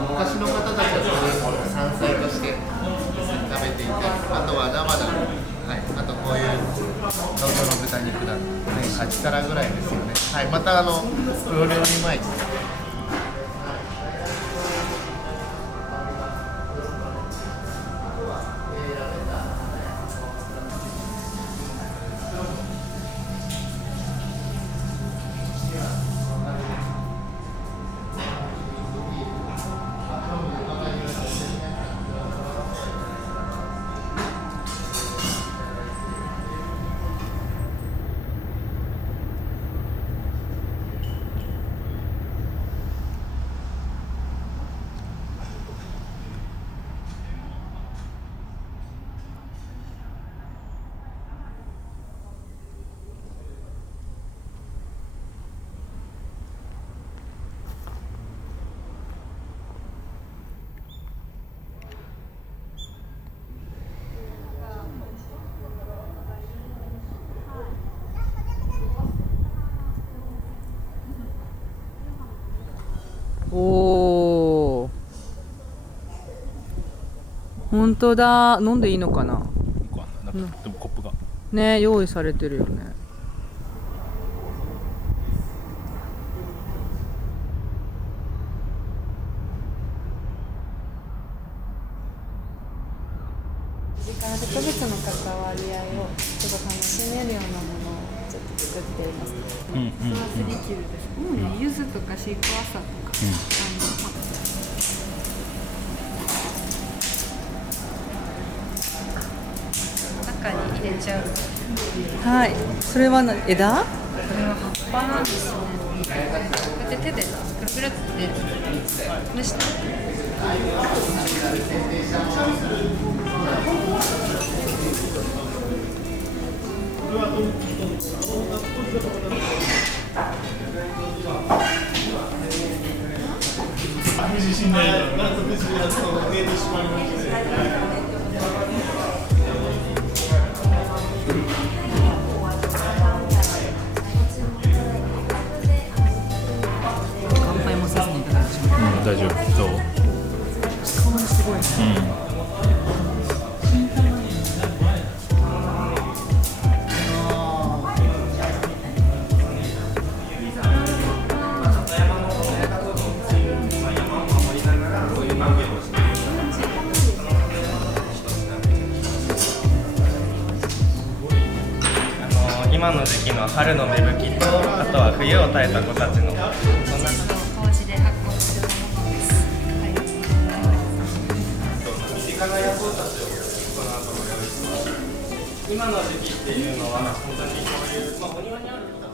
昔の方たちはそれを山菜として食べていたり、あとは生だ、はい、あとこういう東京の豚肉だと、ね、8からぐらいですよね。はい、またお料理前に。おー、本当だ。飲んでいいのかな。でもコップがね、用意されてるよね。身近な植物の関わり合いをちょっと楽しめるようなものをちょっと作っています。スマスリキューです。もうね、柚子とかシークワーサーとか、中に入れちゃう。はい。それは枝？これは葉っぱなんですね。こうやって手でくるくるって蒸して。乾杯もせずにいただきましょう。大丈夫。どう？香りすごいね。今の時期の春の芽吹きと、あとは冬を耐えた子たちのそんな麹で発酵するものです。身近な野草たちをこの後もやるし、今の時期っていうのは本当にこういう、お庭にあるとか。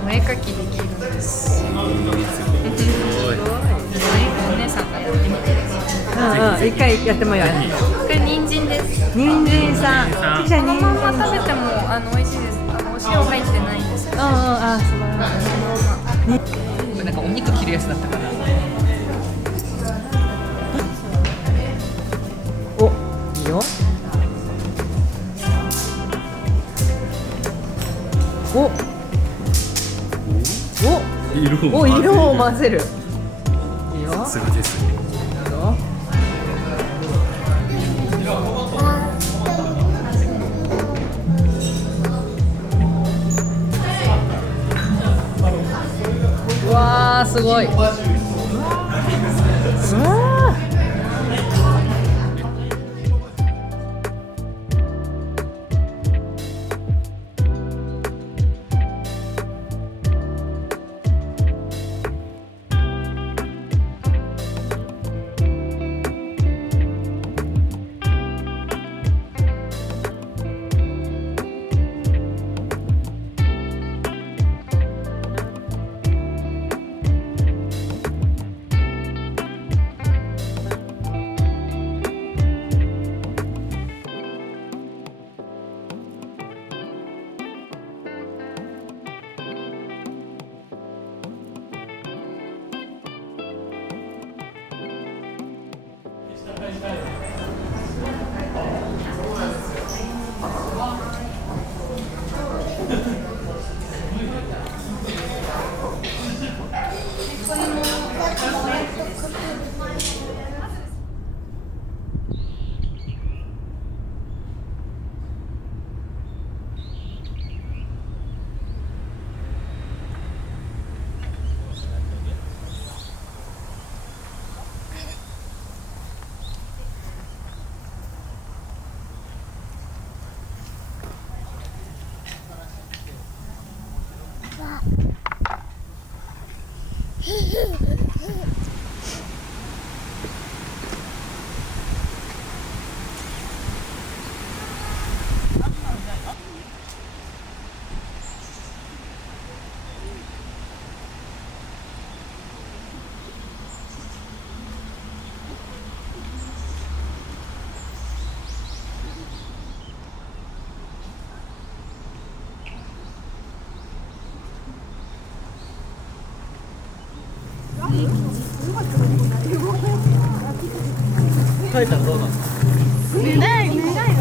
お絵描きできるんです。すごい。お姉さんがやってみて。一回やってもいい。これ人参です。人参さん。じゃあ人このま参。ま食べても美味しいです。お塩入ってないんですけど。あ、素晴らしい。なんかお肉切るやつだったかな。お、いいよ。お、色を混ぜる。いいよ。すぐですね。うわー、すごい。うわー。書いたらどうなの？願いが叶って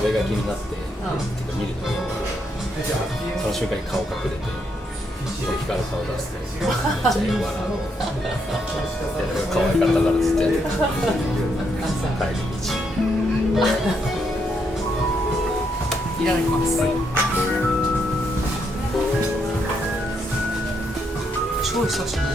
上が気になって見るとその瞬間に顔隠れて光る顔出すとめっちゃ笑う可愛かったからっつって帰り道いただきます。超久しぶり。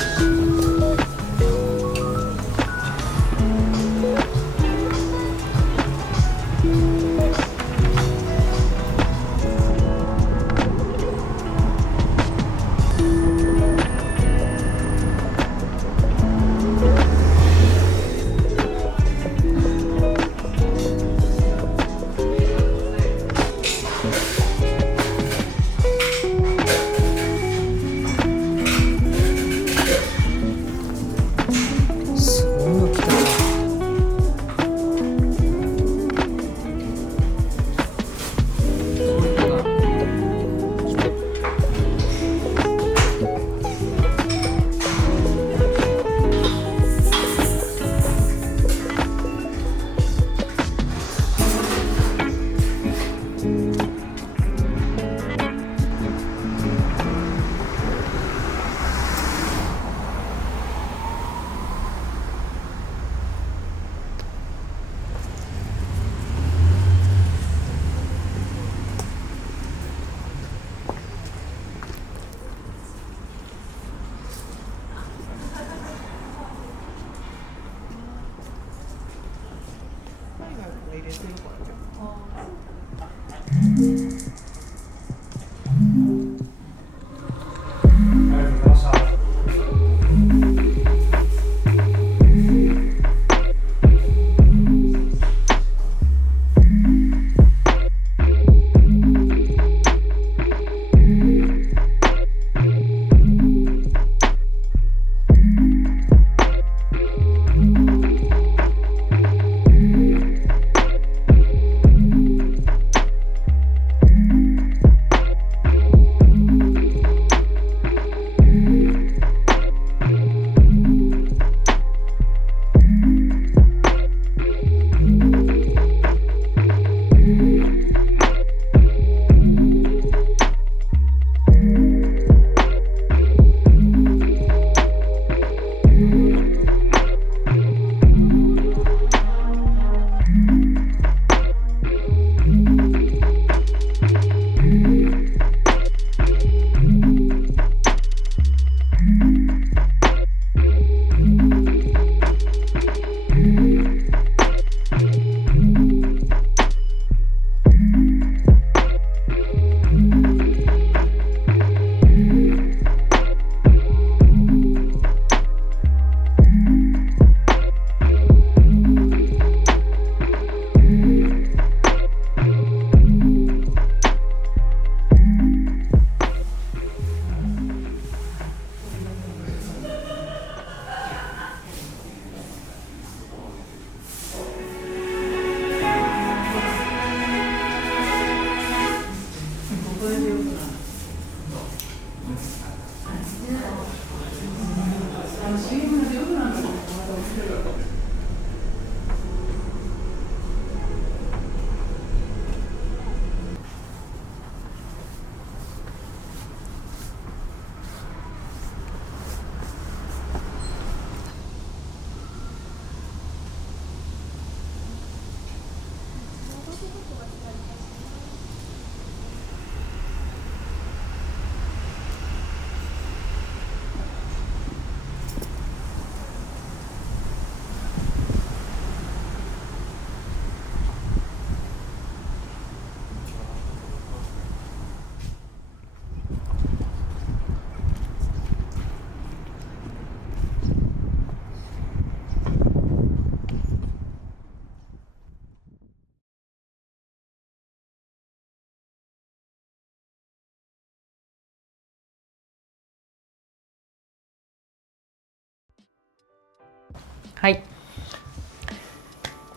はい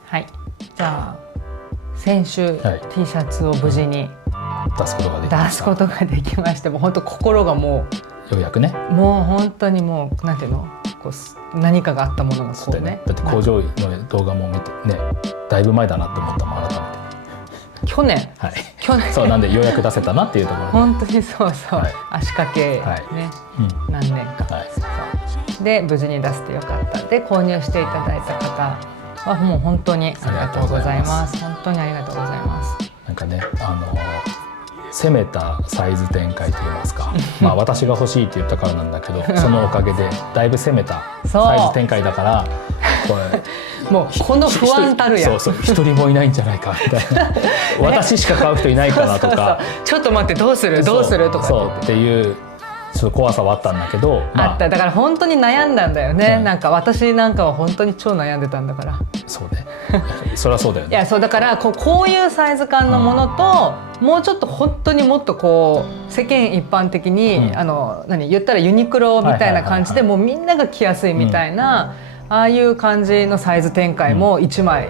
はい、じゃあ先週、はい T シャツを無事に出すことができました。出すことができまして、もう本当心がもようやくね。う本当にもうなんていうの、こう何かがあったものがこうね。だって工場の動画も見てね、だいぶ前だなって思ったもん改めて。去年はい。そうなんでようやく出せたなっていうところ。本当にそうそう、はい足掛けね、はい何年か、はいそうで無事に出せてよかった。で購入していただいた方はもう本当にありがとうございます。本当にありがとうございます。なんかね、攻めたサイズ展開といいますかまあ私が欲しいって言ったからなんだけどそのおかげでだいぶ攻めたサイズ展開だからこれもうこの不安たるやん。そう一人もいないんじゃないかみたいな私しか買う人いないかなとかちょっと待ってどうするとかそうっていうちょっと怖さはあったんだけど、あった。だから本当に悩んだんだよね、うんなんか私なんかは本当に超悩んでたんだから。そうねそりゃそうだよね。いやそうだからこういうサイズ感のものと、もうちょっと本当にもっとこう世間一般的に、言ったらユニクロみたいな感じでもうみんなが着やすいみたいな、ああいう感じのサイズ展開も1枚、っ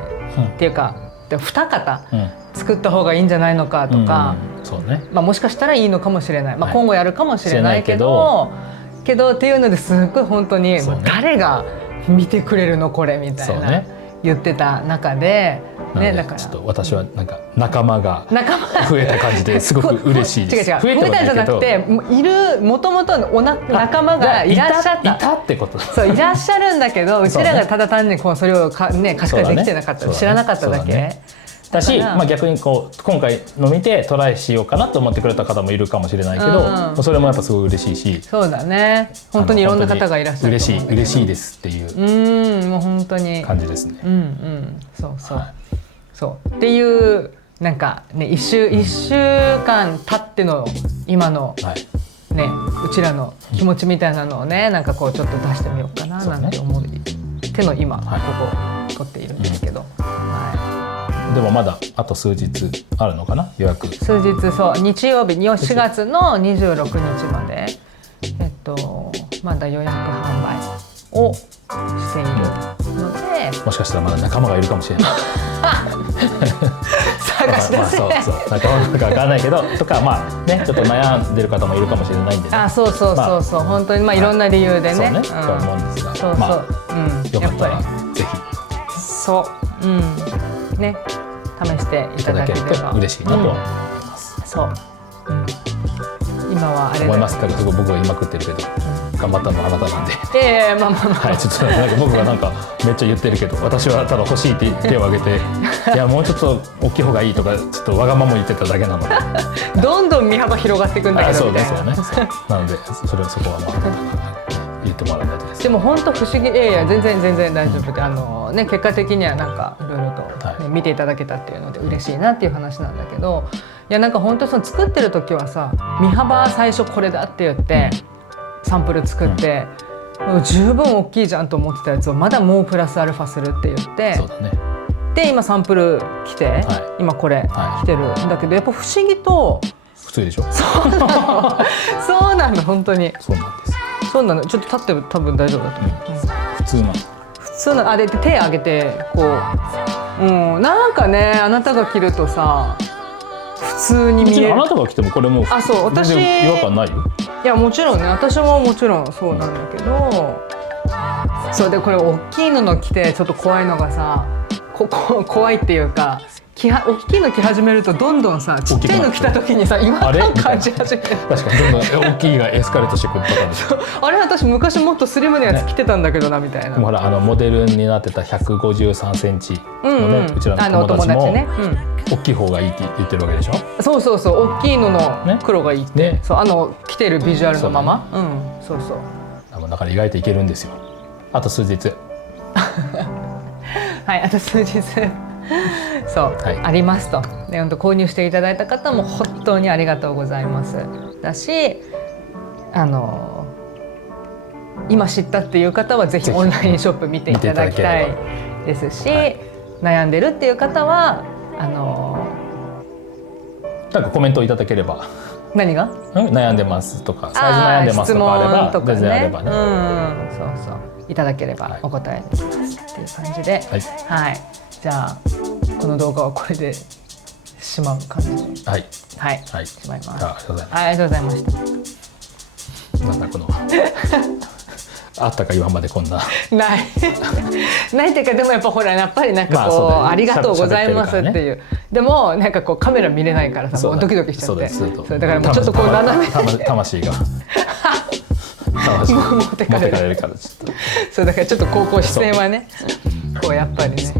ていうか2型作った方がいいんじゃないのかとか、そうね、もしかしたらいいのかもしれない、今後やるかもしれないけど、っていうのですっごい本当に、誰が見てくれるのこれみたいな、言ってた中で、だからちょっと私はなんか仲間が増えた感じですごく嬉しいです。違う増えたんじゃなくて、もともと仲間がいらっしゃった。いたってこと。そういらっしゃるんだけど、うちらがただ単にそれを可視化できてなかった、知らなかっただけ。だし、逆に今回の見てトライしようかなと思ってくれた方もいるかもしれないけど、それもやっぱすごい嬉しいし、そうだね、本当にいろんな方がいらっしゃる。嬉しいですっていうもう本当に感じですね。そうっていうなんかね、1週間経っての今のね、うちらの気持ちみたいなのをね、なんかこうちょっと出してみようかななんて思っての今ここ撮っているんですけど。でもまだあと数日あるのかな、予約。数日、そう日曜日4月の26日までまだ予約販売をしているので、もしかしたらまだ仲間がいるかもしれない探し出せそう仲間か分からないけどとか、ちょっと悩んでる方もいるかもしれないんで、ね、そう本当にいろんな理由でね、とは思うんですが、よかったらぜひね、試していただければ嬉しいなと思います。今はあれ思いますから、すごい僕が言いまくってるけど、頑張ったのはあなたなんで。はい、ちょっとなんか僕がなんかめっちゃ言ってるけど、私はただ欲しいって手を挙げて、いやもうちょっと大きい方がいいとかちょっとわがまま言ってただけなので、どんどん身幅広がっていくんだけど。そうですよね。なのでそこは言ってもらわないとです。でも本当不思議、全然大丈夫で、結果的にはなんかいろいろと、見ていただけたっていうので嬉しいなっていう話なんだけど、いやなんか本当その作ってる時はさ、身幅最初これだって言ってサンプル作って、十分大きいじゃんと思ってたやつをまだもうプラスアルファするって言って、そうだね。で今サンプル来て、今これ来てるんだけど、やっぱ不思議と普通でしょ。そうなの本当に。そうなんです。そうなの、ちょっと立って多分大丈夫だと思う。普通なの。普通ので手上げてこう、なんかね、あなたが着るとさ普通に見える。あなたが着てもこれも全然違和感ないよ。いやもちろんね、私ももちろんそうなんだけど、そうでこれ大きいの着てちょっと怖いのがさ、怖いっていうか、大きいの着始めるとどんどんさ、ちっちゃいの着た時にさ違和感感じ始める。確かにどんどん大きいがエスカレートしてくるパターンです。あれ私昔もっとスリムなやつ着てたんだけどなみたいな。ほらモデルになってた153センチのね、うちらの友達も大きい方がいいって言ってるわけでしょ。そう大きいのの黒がいいって、そう着てるビジュアルのまま、そうだから意外といけるんですよ。あと数日はい、あと数日ありますと。で本当購入していただいた方も本当にありがとうございますだし、今知ったっていう方はぜひオンラインショップ見ていただきたいですし、悩んでるっていう方はなんかコメントいただければ何が？悩んでますとか、サイズ悩んでますとかあれば、質問とかね、全然あればね。そうそういただければお答えできますっていう感じで、はい、じゃあこの動画はこれでしまう感じで、はい、しまいます。ありがとうございました。なんだこのあったか今までこんなないっていうか、でもやっぱほらやっぱりなんかこう、ありがとうございますっていう、でもなんかこうカメラ見れないからさ、もうドキドキしちゃって、そうだからもうちょっとこう斜め魂が持ってかれるから、ちょっとそうだからちょっとこう視線はね、こうやっぱりね、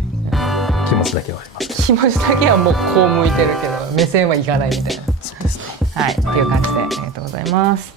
気持ちだけはあります。気持ちだけはもうこう向いてるけど目線はいかないみたいな。そうですね。はい、っていう感じでありがとうございます。